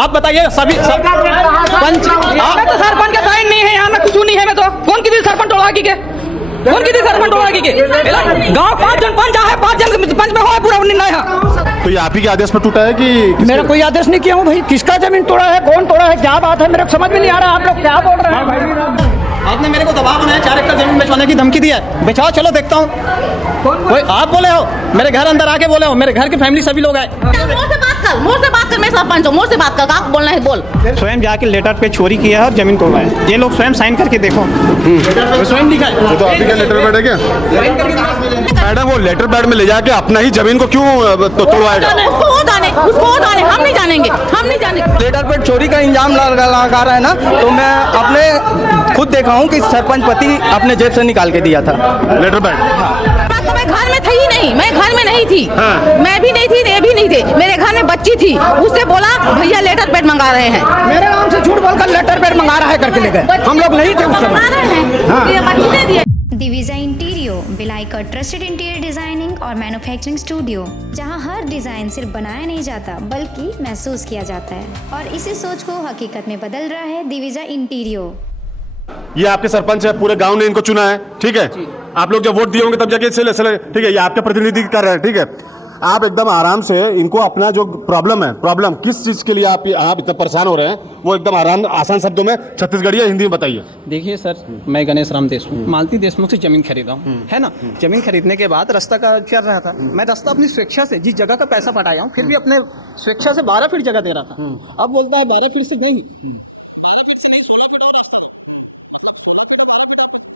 आप बताइए सभी पंच तो सरपंच का साइन नहीं है यहाँ में, कुछ नहीं है। मैं तो कौन किसी सरपंच टोला की के कौन किसी सरपंच टोला की के गांव 5 जन पंच है, 5 जन पंच में हो पूरा निर्णय है। तो ये आप ही के आदेश पर टूटा है कि मेरा कोई आदेश नहीं किया हूँ भाई। किसका जमीन तोड़ा है, कौन तोड़ा है, क्या बात है, मेरे को समझ में नहीं आ रहा। आप लोग क्या बोल रहे हैं? आपने मेरे को दबाव बनाया, 4 एकड़ जमीन बेचवाने की धमकी दी है। बेचाओ, चलो देखता हूँ। कोई आप बोले हो, मेरे घर अंदर आके बोले हो, मेरे घर की फैमिली सभी लोग आए। मोर से बात कर, मैं सरपंच हूँ, मोर से बात कर, आप बोलना है बोल। स्वयं जाके लेटर पे चोरी किया है और जमीन तोड़ा है। ये लोग स्वयं साइन करके देखो, स्वयं लिखा है। तो आप ही का लेटर पैड है क्या मैडम? वो लेटर पैड में ले जाके अपना ही जमीन को क्यों तोड़वाएगा? उसको जाने, हम नहीं जानेंगे, हम नहीं जानेंगे। लेटर पर चोरी का इंजाम लगा रहा है ना, तो मैं अपने खुद देखा हूँ कि सरपंच पति अपने जेब से निकाल के दिया था लेटर पैड। तो मैं घर में थी ही नहीं, मैं घर में नहीं थी। मैं भी नहीं थी, ये भी नहीं थे। मेरे घर में बच्ची थी, उससे बोला भैया लेटर पैड मंगा रहे हैं। मेरे नाम से झूठ बोलकर लेटर पैड मंगा रहा है करके ले गए। हम लोग नहीं थे उस समय। दिविजा इंटीरियो भिलाई का ट्रस्टेड इंटीरियर डिजाइनिंग और मैन्युफैक्चरिंग स्टूडियो, जहां हर डिजाइन सिर्फ बनाया नहीं जाता बल्कि महसूस किया जाता है, और इसी सोच को हकीकत में बदल रहा है दिविजा इंटीरियो। ये आपके सरपंच है, पूरे गांव ने इनको चुना है, ठीक है। आप लोग जब वोट दिए होंगे तब जाके चले, ठीक है। ये आपके प्रतिनिधि कर रहे हैं, ठीक है। आप एकदम आराम से इनको अपना जो प्रॉब्लम किस चीज के लिए आप इतना परेशान हो रहे हैं, वो एकदम आसान शब्दों में छत्तीसगढ़ी हिंदी में बताइए। देखिए सर, मैं गणेश राम देशमुख मालती देशमुख से जमीन खरीदा हूँ, है ना। जमीन खरीदने के बाद रास्ता का चल रहा था। मैं रास्ता अपनी स्वेच्छा से, जिस जगह का पैसा पटाया हूँ, फिर भी अपने स्वेच्छा से 12 फीट जगह दे रहा था। अब बोलता है 12 फीट से नहीं, 12 फीट से नहीं, 16 फीट और रास्ता, मतलब 16 फीट और 12 फीट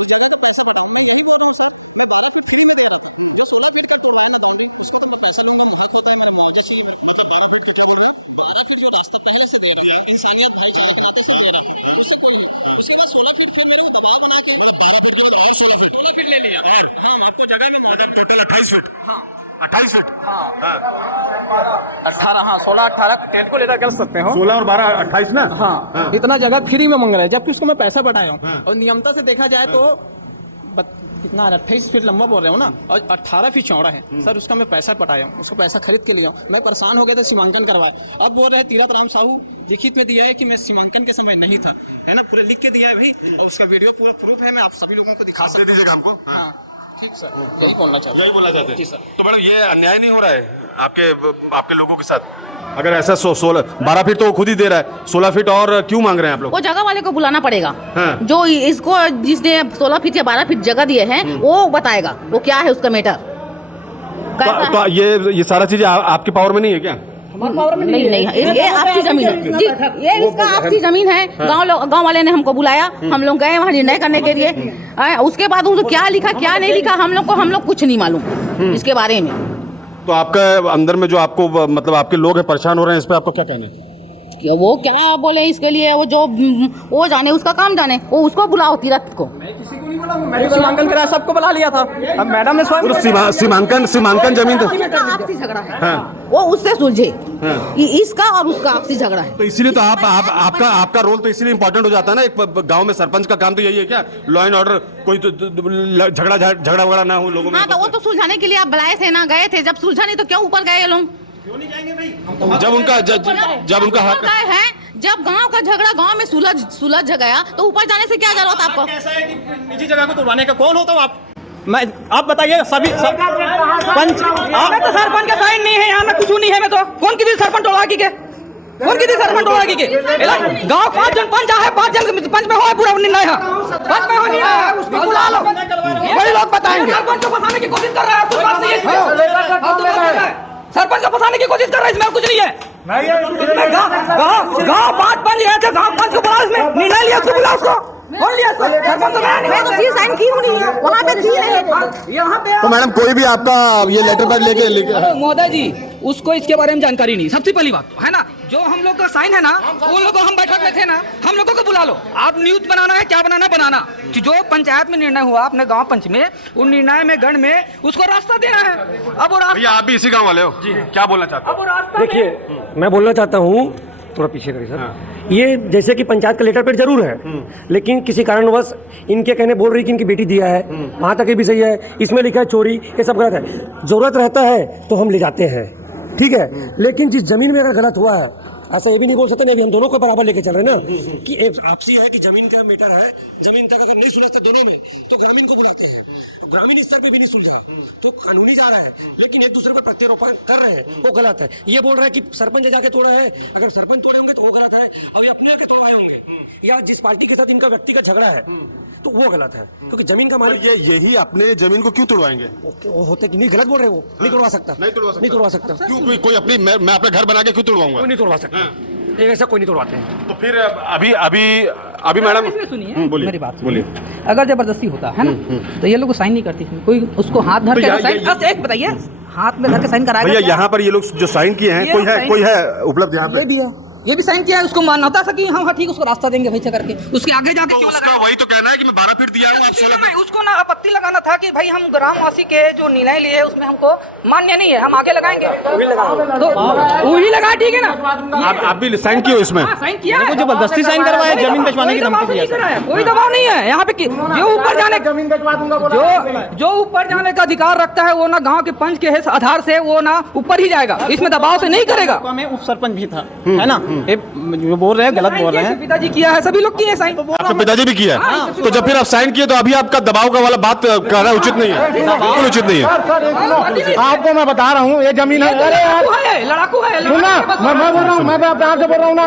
उस जगह का पैसा निकालना ही बोल रहा हूँ सर। वो 12 फीट फ्री में दे रहा था, तो 16 फीट का तोड़वाना उसको तो पैसा देना बहुत होता है। मेरा मुआवजा चाहिए, मतलब 12 फीट कितना बोल रहा है, 12 फीट वो रास्ता पहले से दे रहा है, इंसानियत बहुत ज़्यादा दे रहा है, उससे कोई उसके बाद 16 फीट फिर मेरे को दबाव बना के 12 फीट मेरे दबाव 16 फीट ले लिया। हाँ, आपको जगह में मुआवजा टोटल 28 फीट, 28 फीट, 18, हाँ 16 18 कैलकुलेटर कर सकते हो। 16 और 12 28 ना। हाँ, इतना जगह फ्री में मांग रहा है, जबकि उसको मैं पैसा बढ़ाया हूँ। और नियमता से देखा जाए तो कितना 28 फीट लंबा बोल रहे हो ना, और 18 फीट चौड़ा है सर। उसका मैं पैसा पटाया हूँ, उसको पैसा खरीद के लिया हूँ। मैं परेशान हो गया था, सीमांकन करवाया। अब बोल रहे हैं तीरथ राम साहू लिखित में दिया है कि मैं सीमांकन के समय नहीं था, है ना, पूरा लिख के दिया है भाई, और उसका वीडियो पूरा प्रूफ है। मैं आप सभी लोगों को दिखा सकते दीजिएगा हमको। हाँ ठीक सर, यही बोलना चाहते हैं। जी सर। तो मैडम ये अन्याय नहीं हो रहा है आपके लोगों के साथ? अगर ऐसा 12 फीट तो वो खुद ही दे रहा है, 16 फीट और क्यों मांग रहे हैं आप लोग? वो जगह वाले को बुलाना पड़ेगा। हाँ। जो इसको जिसने 16 फीट या 12 फीट जगह दिए हैं, वो बताएगा वो क्या है उसका मैटर। तो ये सारा चीजें आपके पावर में नहीं है क्या? नहीं, ये आपसी जमीन है जी, ये इसका आपसी जमीन है। गांव वाले ने हमको बुलाया, हम लोग गए वहाँ निर्णय करने के लिए। उसके बाद उनको क्या लिखा क्या नहीं लिखा हम लोग कुछ नहीं मालूम इसके बारे में। तो आपका अंदर में जो आपको मतलब आपके लोग हैं परेशान हो रहे हैं, इस पे आपको क्या कहना है? वो क्या बोले इसके लिए, वो जाने, उसका काम जाने, वो उसको बुलाओ तीरथ को। मैंने सीमांकन कराया, सबको बुला लिया था। अब मैडम ने सीमांकन जमीन तो आपसी झगड़ा है, वो उससे सुलझे। इसका और उसका आपसी झगड़ा है, तो इसीलिए तो आपका रोल तो इसीलिए इम्पोर्टेंट हो जाता है ना। एक गांव में सरपंच का काम तो यही है क्या, लॉ एंड ऑर्डर, कोई झगड़ा वगड़ा ना हो लोगों में। हाँ, तो वो तो सुलझाने के लिए आप बुलाए थे ना, गए थे। जब सुलझा नहीं तो क्यों ऊपर गए लोग? क्यों नहीं जाएंगे भाई? जब उनका हक है, जब गांव का झगड़ा गांव में सुलझ गया तो ऊपर जाने से क्या जरूरत आपको? कैसा है कि निजी जगह को तोड़वाने का कौन होता हूँ आप बताइए सभी पंच तो सरपंच का साइन नहीं है यहाँ में, कुछ नहीं है। मैं तो कौन किसी सरपंच टोला की के गांव 5 जन पंच है, 5 जन पंच में हो पूरा निर्णय है, पंच में हो निर्णय है, उसको बुला लो, बड़े लोग बताएंगे। सरपंच को फंसाने की कोशिश कर रहा है, कुछ बात नहीं है। सरपंच को फंसाने की कोशिश कर रहा है, इसमें कुछ नहीं है। गांव 5 पंच गए थे, गांव 5 को बुला, इसमें निर्णय लिया, उसको बुला, उसको बोल लिया। मैं तो सी साइन की नहीं है, वहाँ पे थी नहीं, यहाँ पे। तो मैडम कोई भी आपका ये लेटर पैड लेके महोदय जी, उसको इसके बारे में जानकारी नहीं। सबसे पहली बात है ना, जो हम लोग का साइन है ना, वो लोग हम बैठक में थे ना, हम लोगों को बुला लो। आप न्यूज बनाना है, क्या बनाना कि जो पंचायत में निर्णय हुआ अपने गांव पंच में, उन निर्णय में गण में उसको रास्ता देना है। अब वो रास्ता, आप भी इसी गांव वाले हो जी, क्या बोलना चाहते हो? देखिए, मैं बोलना चाहता हूँ, थोड़ा पीछे करिए सर। ये जैसे कि पंचायत का लेटर पेड जरूर है, लेकिन किसी कारणवश इनके कहने बोल रही कि इनकी बेटी दिया है, वहाँ तक ये भी सही है। इसमें लिखा है चोरी, ये सब गलत है। जरूरत रहता है तो हम ले जाते हैं, ठीक है, लेकिन जिस जमीन में अगर गलत हुआ है, ऐसा ये भी नहीं बोल सकते, नहीं अभी हम दोनों को बराबर लेके चल रहे हैं ना कि एक आपसी है कि जमीन का मैटर है, जमीन तक अगर नहीं सुलझता दोनों में तो ग्रामीण को बुलाते हैं, ग्रामीण स्तर पे भी नहीं सुलझा तो कानूनी जा रहा है, लेकिन एक दूसरे पर प्रत्यारोपण कर रहे हैं, वो गलत है। ये बोल रहा है कि सरपंच जाके तोड़े हैं, अगर सरपंच तोड़े होंगे तो वो गलत है, अभी अपने आके तोड़वाए होंगे, या जिस पार्टी के साथ इनका व्यक्तिगत झगड़ा है तो वो गलत है, क्योंकि जमीन का मालिक यही अपने जमीन को क्यों तोड़वाएंगे? वो होते कि नहीं, गलत बोल रहे वो नहीं तोड़वा सकता, नहीं तोड़वा सकता। क्यों? कोई अपनी मैं अपना घर बना के क्यों तोड़वाऊंगा? कोई नहीं तोड़वा सकता, एक ऐसा कोई नहीं तोड़वाते हैं। तो फिर अभी मैडम सुनिए बोलिए, मेरी बात बोलिए। अगर जबरदस्ती होता है ना तो ये लोग साइन नहीं करती, कोई उसको हाथ धर के साइन, एक बताइए, हाथ में धर के साइन कराएगा? भैया यहाँ पर ये लोग जो साइन किए हैं, कोई है उपलब्ध यहाँ पे? ये भी साइन किया है, उसको मानता था कि हाँ ठीक उसको रास्ता देंगे भाई करके, उसके आगे जाके तो उसका वही तो कहना है कि मैं 12 फीट दिया हूँ, आप 16 फीट। उसको ना आपत्ति लगाना था कि भाई हम ग्रामवासी के जो निर्णय लिए उसमें हमको मान्य नहीं है, हम आगे लगाएंगे, तो वही लगा, ठीक है ना? आप भी साइन किए इसमें? साइन किया है, जबरदस्ती साइन करवाया, जमीन बेचवाने की धमकी दी है। कोई दबाव नहीं है यहाँ पे, जो ऊपर जाने जमीन बेचवा दूंगा, जो ऊपर जाने का अधिकार रखता है वो ना गांव के पंच के आधार से वो ना ऊपर ही जाएगा, इसमें दबाव से नहीं करेगा। में उप सरपंच भी था, है ना, जो बोल रहे हैं गलत बोल रहे हैं। पिताजी किया है, सभी लोग किए हैं साइन। आपके पिताजी भी किया है, तो जब फिर आप साइन किए तो अभी आपका दबाव का वाला बात कहना उचित नहीं है, बिल्कुल उचित नहीं है। आपको मैं बता रहा हूँ ये जमीन है, लड़ाकू है, सुना, मैं बोल रहा हूँ, मैं अपने आप से बोल रहा हूँ ना,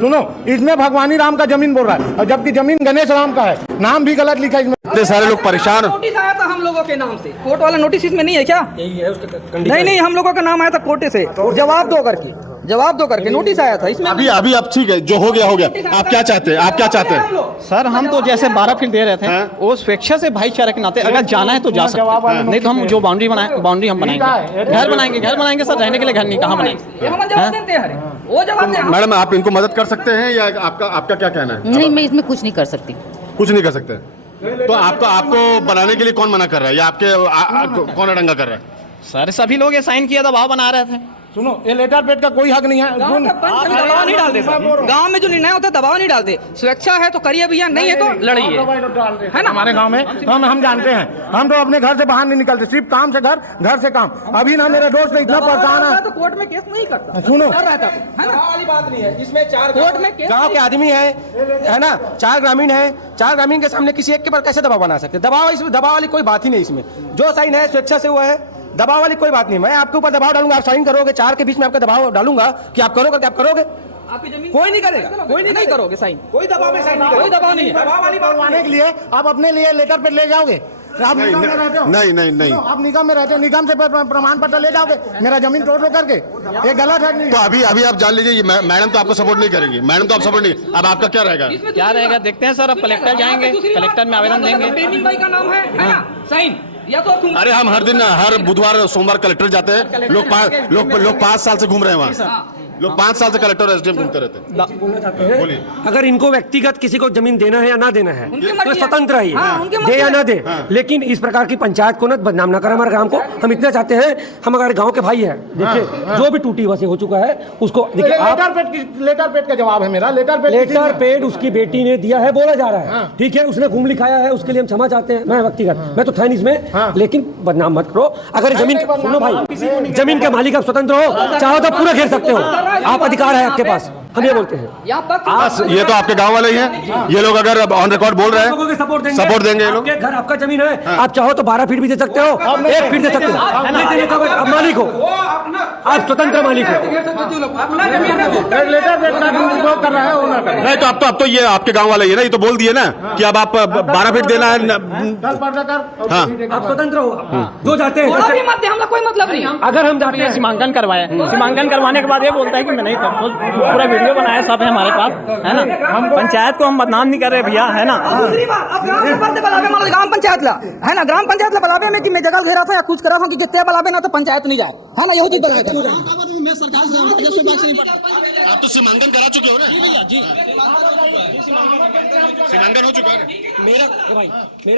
सुनो, इसमें भगवानी राम का जमीन बोल रहा है, और जबकि जमीन गणेश राम का है, नाम भी गलत लिखा है इसमें। इतने सारे लोग परेशान। नोटिस आया था हम लोगों के नाम से, कोर्ट वाला नोटिस इसमें नहीं है क्या? नहीं, हम लोगों का नाम आया था कोर्ट से, जवाब दो करके नोटिस आया था इसमें। अभी अब ठीक है, जो हो गया हो गया। आप क्या चाहते हैं? सर हम तो जैसे 12 फीट दे रहे थे, वो स्वेच्छा से भाईचारे के नाते अगर जाना है तो जा सकते हैं, नहीं तो हम जो बाउंड्री हम बनाएंगे, घर बनाएंगे सर, रहने के लिए घर नहीं, कहाँ बनाएंगे? मैडम आप इनको मदद कर सकते हैं या आपका क्या कहना है? नहीं, मैं इसमें कुछ नहीं कर सकती। कुछ नहीं कर सकते, तो आपको बनाने के लिए कौन मना कर रहा है या आपके कौन अड़ंगा कर रहा है? सर सभी लोग ये साइन किया, दबाव बना रहे थे। सुनो, ये लेटर पेड का कोई हक नहीं है, दबाव नहीं डालते, गांव में जो निर्णय होता है दबाव नहीं डालते, स्वेच्छा है तो करिए भैया, नहीं है तो लड़िए, है ना? हमारे गांव में हम जानते हैं, हम तो अपने घर से बाहर नहीं निकलते, सिर्फ काम से घर, घर से काम। अभी ना मेरे दोस्त इतना परेशान है तो कोर्ट में केस नहीं करता, सुनो, वाली बात नहीं है इसमें, चार गांव के आदमी है ना, 4 ग्रामीण है, 4 ग्रामीण के सामने किसी एक के पर कैसे दबाव बना सकते? दबाव वाली कोई बात ही नहीं इसमें, जो साइन है स्वेच्छा से हुआ है, दबाव वाली कोई बात नहीं। मैं आपके ऊपर दबाव डालूंगा, आप साइन करोगे, 4 के बीच में आपका दबाव डालूंगा कि आप करोगे, आपकी जमीन कोई नहीं करेगा, कोई नहीं करोगे साइन, कोई दबाव में साइन नहीं, कोई दबाव नहीं है। दबाव वाली बात करवाने के लिए आप अपने लिए लेटर पेड ले जाओगे, आप निगम में रहते हो? नहीं, आप निगम में रहते हो, निगम से प्रमाण पत्र ले जाओगे, मेरा जमीन तोड़ करके, ये गलत है। तो अभी आप जान लीजिए, मैडम तो आपको सपोर्ट नहीं करेंगी, मैडम तो आप सपोर्ट नहीं, अब आपका क्या रहेगा? देखते हैं सर, अब कलेक्टर जाएंगे, कलेक्टर में आवेदन देंगे। भाई का नाम है ना साइन, या तो अरे हम हर दिन, हर बुधवार सोमवार कलेक्टर जाते हैं, लोग 5 साल से घूम रहे हैं वहाँ, लोग 5 साल से कलेक्टर एसडीएम घूमते रहते हैं। बोलना चाहते हैं, अगर इनको व्यक्तिगत किसी को जमीन देना है या ना देना है तो स्वतंत्र है, दे या ना दे, लेकिन इस प्रकार की पंचायत को ना बदनाम ना करें हमारे ग्राम को। हम इतना चाहते हैं, हम अगर गांव के भाई हैं, देखिए जो भी टूटी वैसे हो चुका है उसको देखिए, लेटर पेड का जवाब है मेरा, लेटर पेड उसकी बेटी ने दिया है, बोला जा रहा है, ठीक है, उसने घूम लिखाया है, उसके लिए हम क्षमा चाहते हैं। मैं व्यक्तिगत, मैं तो था नहीं इसमें, लेकिन बदनाम मत करो। अगर जमीन, सुनो भाई, जमीन के मालिक आप स्वतंत्र हो, चाहो तो पूरा घेर सकते हो, आप अधिकार है आपके पास, हम ये बोलते हैं। ये तो आपके गांव वाले ही हैं, ये लोग अगर ऑन रिकॉर्ड बोल रहे हैं सपोर्ट देंगे, ये लोग। घर आपका जमीन है, आप चाहो तो 12 फीट भी दे सकते हो, 1 फीट दे सकते हो, आप मालिक हो, आप स्वतंत्र मालिक हो। नहीं तो अब तो ये आपके गांव वाले ही है ना, ये तो बोल दिए ना कि अब आप 12 फीट देना है। हाँ, आप स्वतंत्र हो, जो जाते हैं कोई मतलब नहीं। अगर हम जाते हैं, सीमांकन करवाया, सीमांकन करवाने के बाद ये बोलता है कि मैं नहीं था, पूरा वीडियो बनाया, सब है हमारे पास, है ना। पंचायत को हम बदनाम नहीं कर रहे भैया, है ना। दूसरी बात, अब ग्राम पंचायत ला, है ना, ग्राम पंचायत ला बलाबे में कि मैं जगह घेरा था या कुछ करा था कि जितने बलाबे ना तो पंचायत नहीं जाए, है ना, यही चीज बताया। आप तो सीमांकन करा चुके हो ना? जी भैया, जी सीमांकन हो चुका है। मेरा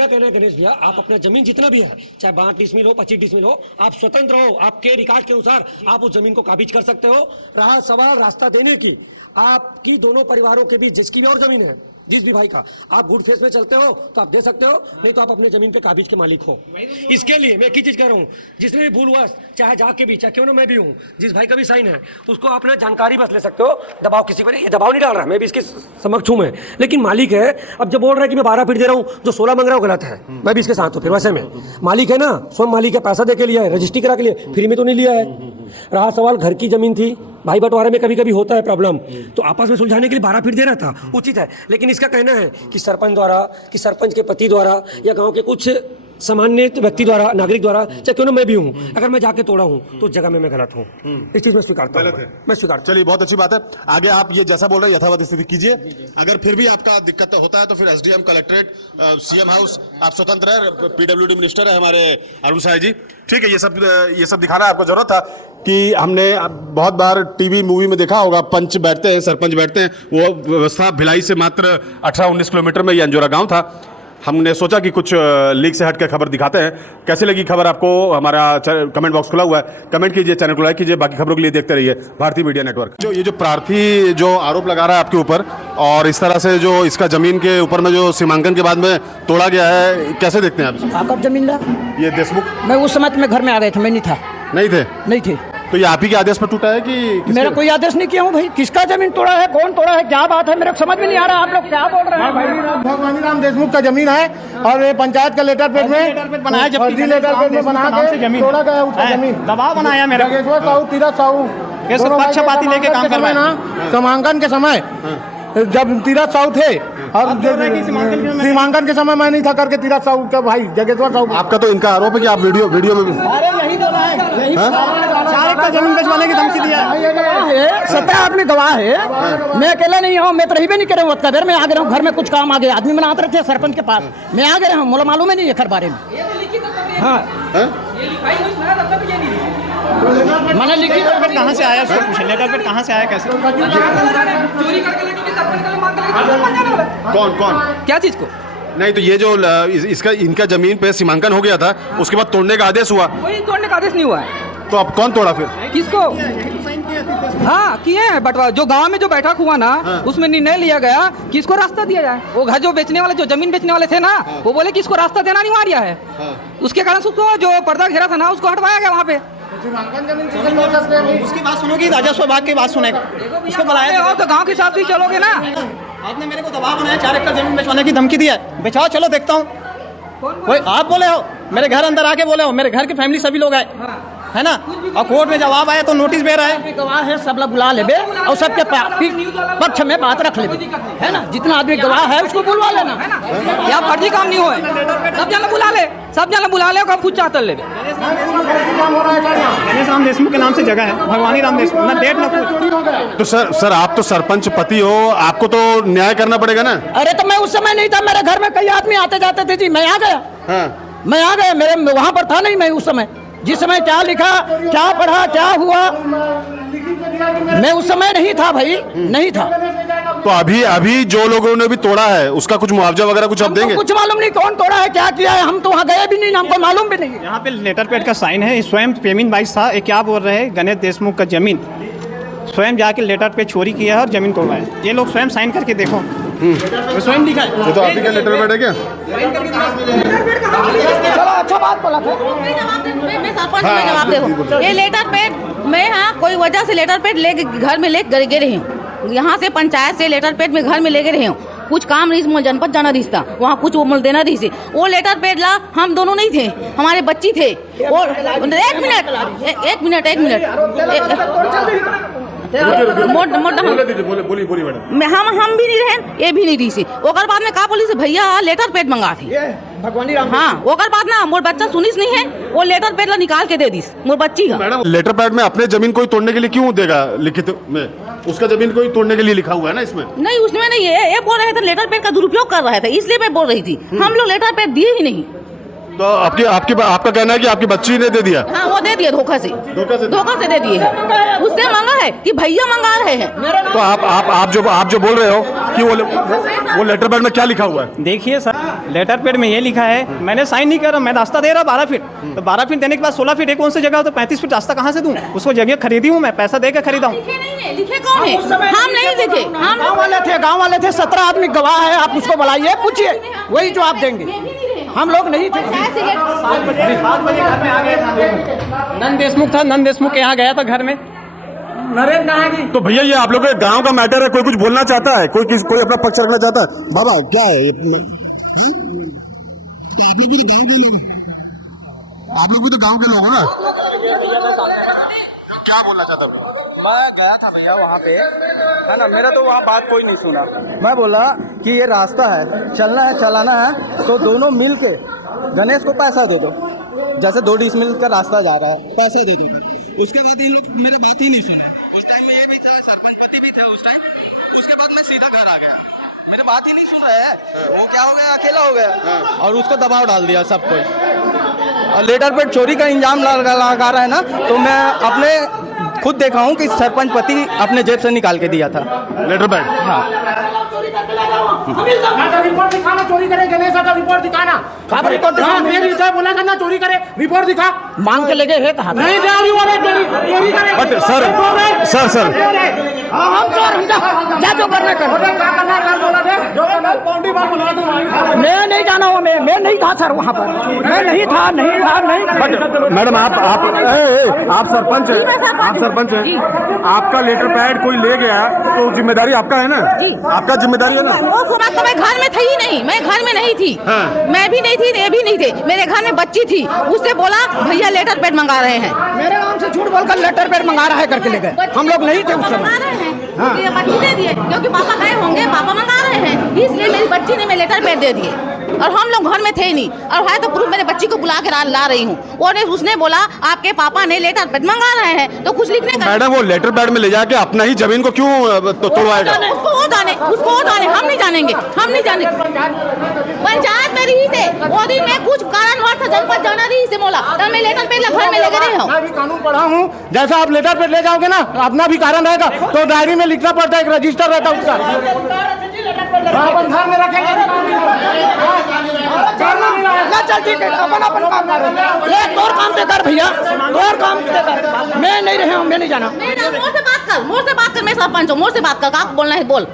कहना है गणेश भैया, आप अपना जमीन जितना भी है, चाहे 5 डिसमिल हो, 25 डिसमिल हो, आप स्वतंत्र हो, आपके रिकॉर्ड के अनुसार आप उस जमीन को काबिज कर सकते हो। रहा सवाल रास्ता देने की, आपकी दोनों परिवारों के बीच जिसकी भी और जमीन है जिस भी भाई का, आप गुड फेस में चलते हो तो आप दे सकते हो, नहीं तो आप अपने जमीन पे काबिज के मालिक हो। इसके लिए मैं एक ही चीज कह रहा हूँ, जिसने भी भूल हुआ, चाहे जाके भी, चाहे क्यों ना मैं भी हूँ, जिस भाई का भी साइन है उसको अपना जानकारी बस ले सकते हो। दबाव किसी पर, ये दबाव नहीं डाल रहा, मैं भी इसके समक्ष हूँ मैं, लेकिन मालिक है। अब जब बोल रहा है कि मैं 12 फीट दे रहा हूँ, जो 16 मांग रहा हूँ गलत है, मैं भी इसके साथ हूँ। फिर वैसे में मालिक है ना, स्वयं मालिक है, पैसा दे के लिया है, रजिस्ट्री करा के लिए, फ्री में तो नहीं लिया है। रहा सवाल घर की जमीन थी, भाई बंटवारे में कभी कभी होता है प्रॉब्लम, तो आपस में सुलझाने के लिए 12 फीट दे रहा था, उचित है। लेकिन इसका कहना है कि सरपंच द्वारा, कि सरपंच के पति द्वारा, या गांव के कुछ सामान्य व्यक्ति द्वारा, नागरिक द्वारा, चाहे क्यों ना मैं भी हूँ, अगर मैं जाके तोड़ा हूँ तो उस जगह में मैं गलत हूँ। इस चीज में स्वीकारता हूँ, मैं स्वीकारता। चलिए, बहुत अच्छी बात है। आगे आप ये जैसा बोल रहे हैं यथावत स्थिति कीजिए। अगर फिर भी आपका दिक्कत होता है तो फिर एसडीएम, कलेक्ट्रेट, सीएम हाउस, आप स्वतंत्र है, पीडब्ल्यूडी मिनिस्टर है हमारे अरुण साय जी, ठीक है। ये सब दिखाना आपको जरूरत था कि हमने बहुत बार टीवी मूवी में देखा होगा, पंच बैठते हैं, सरपंच बैठते हैं, वो व्यवस्था भिलाई से मात्र 18-19 किलोमीटर में ये अंजोरा गांव था। हमने सोचा कि कुछ लीक से हटकर खबर दिखाते हैं। कैसी लगी खबर आपको? हमारा कमेंट बॉक्स खुला हुआ है, कमेंट कीजिए, चैनल को लाइक कीजिए। बाकी खबरों के लिए देखते रहिए भारतीय मीडिया नेटवर्क। ये जो प्रार्थी जो आरोप लगा रहा है आपके ऊपर, और इस तरह से जो इसका जमीन के ऊपर में जो सीमांकन के बाद में तोड़ा गया है, कैसे देखते हैं आप? कब जमीन ला? ये देशमुख, मैं उस समय में घर में आ गए थे, मैं नहीं था। नहीं थे? तो ये आप ही के आदेश पर टूटा है कि मेरा कोई आदेश नहीं किया हूँ भाई। किसका जमीन तोड़ा है, कौन तोड़ा है, क्या बात है, मेरे को समझ में नहीं आ रहा। आप लोग क्या बोल रहे हैं भाई? भगवानी राम देशमुख का जमीन है और ये पंचायत का लेटर पेड में बनाया, जबकि लेटर पेड में बना के तोड़ा गया उसका जमीन। दबाव बनाया मेरा, जगेश्वर साहू, तीरथ साहू, पक्षपाती लेके काम करवाया। सीमांकन के समय जब तीरथ साहू थे और सीमांकन के समय मैं नहीं था करके तीरथ साहू का भाई जगेश्वर साहू। आपका तो इनका आरोप है कि आप वीडियो में भी यही बोला है, यही 4 एकड़ जमीन बेचवाने की धमकी दिया है। 17 आदमी गवाह है, मैं अकेला नहीं हूँ, मैं तो रही भी नहीं कर रहा हूँ। कदर में आ गया हूँ, घर में कुछ काम आ गया, आदमी बनाते रहे थे सरपंच के पास, मैं आ गया हूँ, मुझे मालूम है नहीं है बारे में। मैंने लिखी कहाँ से आया, लेटर पेड कहाँ से आया, कैसे? कौन क्या चीज को? नहीं, तो ये जो इनका जमीन पे सीमांकन हो गया था, उसके बाद तोड़ने का आदेश हुआ। कोई तोड़ने का आदेश नहीं हुआ है। तो अब कौन तोड़ा फिर? किसको? हाँ किए हैं बंटवारा, जो गांव में जो बैठक हुआ ना, उसमें निर्णय लिया गया कि इसको रास्ता दिया जाए। वो घर जो बेचने वाले, जो जमीन बेचने वाले थे ना, वो बोले कि इसको रास्ता देना अनिवार्य है। उसके कारण उसको जो पर्दा घेरा था ना, उसको हटवाया गया वहाँ पे। उसकी बात सुनोगी, राजस्व विभाग की बात सुनेगा, उसको बुलाया हो तो गांव के साथ ही चलोगे ना। आपने मेरे को दबाव बनाया, 4 एकड़ जमीन बेचवाने की धमकी दिया है। बेचाओ, चलो देखता हूँ। कोई आप बोले हो, मेरे घर अंदर आके बोले हो, मेरे घर की फैमिली सभी लोग आए, है ना, और कोर्ट में जवाब आया तो नोटिस दे रहा है। गवाह है, सब लोग बुला लेबे और सबके पक्ष में बात रख लेबे, है ना। जितना आदमी गवाह है उसको बुलवा लेना, या फर्जी काम नहीं होए, सब जन बुला ले, सब जन बुला ले, खुद चाहते लेबे। गणेश राम देशमुख के नाम से जगह है, भगवानी राम देशमुख, ना डेट ना कुछ। तो सर आप तो सरपंच पति हो, आपको तो न्याय करना पड़ेगा ना। अरे तो मैं उस समय नहीं था, मेरे घर में कई आदमी आते जाते थे जी, मैं आ गया। मैं आ गया, मेरे वहाँ पर था नहीं मैं उस समय, जिस समय क्या लिखा, क्या पढ़ा, क्या हुआ, मैं उस समय नहीं था भाई, नहीं था। तो अभी जो लोगों ने भी तोड़ा है उसका कुछ मुआवजा वगैरह कुछ आप देंगे? कुछ मालूम नहीं कौन तोड़ा है, क्या किया है, हम तो वहाँ गए भी नहीं, हमको मालूम भी नहीं। यहाँ पे लेटर पेड का साइन है, स्वयं पेमेंट बाइस था। क्या बोल रहे हैं, गणेश देशमुख का जमीन स्वयं जाके लेटर पे चोरी किया है और जमीन तोड़ा है। ये लोग स्वयं साइन करके देखो, स्वयं लिखा है। तो आपके लेटर पेड है क्या? चलो अच्छा बात बोला था। मैं सरपंच में जवाब देखो, ये लेटर पेड मैं कोई वजह से लेटर पेड ले घर में ले गे रही हूँ, यहाँ से पंचायत से लेटर पेड में घर में ले गे रही हूँ। कुछ काम रही, मोल जनपद जाना रिश्ता, वहाँ कुछ वो मोल देना रही से, वो लेटर पेड ला, हम दोनों नहीं थे, हमारे बच्ची थे। और एक मिनट हम भी नहीं रहे, ये भी नहीं रही से। ओकर बाद में का बोली से भैया लेटर पेड मंगा थी, हाँ ओकर बाद ना मोर बच्चा सुनिस नहीं है, वो लेटर पेड ला निकाल के दे दिस, मोर बच्ची है। मैडम, लेटर पैड में अपने जमीन कोई तोड़ने के लिए क्यों देगा लिखित में? उसका जमीन कोई तोड़ने के लिए लिखा हुआ है ना इसमें। नहीं उसमें नहीं है, ये बोल रहे थे लेटर पेड का दुरुपयोग कर रहे थे, इसलिए मैं बोल रही थी। हम लोग लेटर पेड दिए ही नहीं। तो आपका कहना है कि आपकी बच्ची ने दे दिया? हाँ वो दे दिए, धोखा से दे दिए है। उससे मांगा है कि भैया मंगा रहे हैं। तो आप जो बोल रहे हो कि वो लेटर पैड में क्या लिखा हुआ है? देखिए सर, लेटर पेड में ये लिखा है, मैंने साइन नहीं करा, मैं रास्ता दे रहा 12 फीट, तो 12 फीट देने के बाद 16 फीट है कौन सी जगह हो, तो 35 फीट रास्ता कहाँ से दूँ? उसको जगह खरीदी हूँ मैं, पैसा दे के खरीदा हूँ। लिखे नहीं है, लिखे कौन है? हम नहीं लिखे, हम गाँव वाले थे 17 आदमी गवाह है, आप उसको बुलाइए, पूछिए, वही जो आप देंगे। हम लोग नहीं थे। 7 बजे घर में आ गए था, नंद देशमुख था, नंद देशमुख के यहाँ गया था घर में। नरेंद्र कहाँ की? तो भैया ये आप लोग के गांव का मैटर है, कोई कुछ बोलना चाहता है, कोई अपना पक्ष रखना चाहता है? बाबा क्या है ये? आप लोग भी तो गांव के लोग हैं ना, क्या बोलना चाहता हूँ? मैं गया था भैया वहाँ पे, है ना, मेरा तो वहाँ बात कोई नहीं सुना। मैं बोला कि ये रास्ता है, चलना है, चलाना है, तो दोनों मिल के गणेश को पैसा दे दो। जैसे 2 डिसमिल का रास्ता जा रहा है, पैसे दे दो। उसके बाद इन लोग मेरे बात ही नहीं सुना। उस टाइम में ये भी था, सरपंच पति भी था उस टाइम। उसके बाद मैं सीधा घर आ गया, मेरे बात ही नहीं सुन रहा है। वो क्या हो गया, अकेला हो गया और उसको दबाव डाल दिया सब कोई। और लेटर पे चोरी का इंजाम लगा रहा है ना, तो मैं अपने खुद देखा हूँ कि सरपंच पति अपने जेब से निकाल के दिया था लेटर पैड। हाँ, रिपोर्ट दिखाना, चोरी करे गणेश का रिपोर्ट दिखाना। आप रिपोर्ट दिखा, बोला करना चोरी करे, रिपोर्ट दिखा। मांग के लेके है कहा नहीं दे रही वाले चोरी करे। बट सर हम जा जो करना कर। क्या करना है बोला दे, जो करना है बाउंड्री बार बुला दो। मैं नहीं जाना हूँ, मैं नहीं था सर वहाँ पर, मैं नहीं था। बट मैडम आप सरपंच हैं, आप सरपंच हैं, आपका लेटर पैड कोई ले गया तो जिम्मेदारी आपका है ना, आपका जिम्मेदारी है ना। वो बात तो मैं घर में थी ही नहीं, मैं घर में नहीं थी। हाँ। मैं भी नहीं थी, ये भी नहीं थे, मेरे घर में बच्ची थी, उससे बोला भैया लेटर पैड मंगा रहे हैं। मेरे नाम से झूठ बोलकर लेटर पैड मंगा रहा है करके ले गए। हम लोग नहीं थे उस मंगा समय। रहे हैं, ये बच्ची दे दिए, क्योंकि पापा गए होंगे, पापा मंगा रहे हैं, इसलिए मेरी बच्ची ने मैं लेटर पैड दे दिए। और हम लोग घर में थे नहीं, और है तो प्रूफ मेरे बच्ची को बुला के ला रही हूँ। और उसने बोला आपके पापा ने लेटर पैड मंगा रहे हैं, तो कुछ लिखने का। मैडम वो लेटर पैड में ले जाके अपना ही जमीन को क्यों तोड़वाएगा? उसको वो जाने, हम नहीं जानेंगे। पंचायत में रही थे, वो दिन में कुछ कारणवश था, जनपद जाना रही से बोला, तब मैं लेटर पैड घर में लेके रही हूँ। मैं भी कानून पढ़ा हूँ, जैसा आप लेटर पे ले जाओगे ना, अपना भी कारण रहेगा, तो डायरी में लिखना पड़ता है, एक रजिस्टर रहता है उसका, अपन घर में रखेंगे। चल ठीक है, अपन काम कर। ये तोर काम पे कर भैया, तोर काम पे कर। मैं नहीं रहा हूँ, मैं नहीं जाना। मोर से बात कर, मैं सरपंच हूँ, मोर से बात कर, आप बोलना है बोल।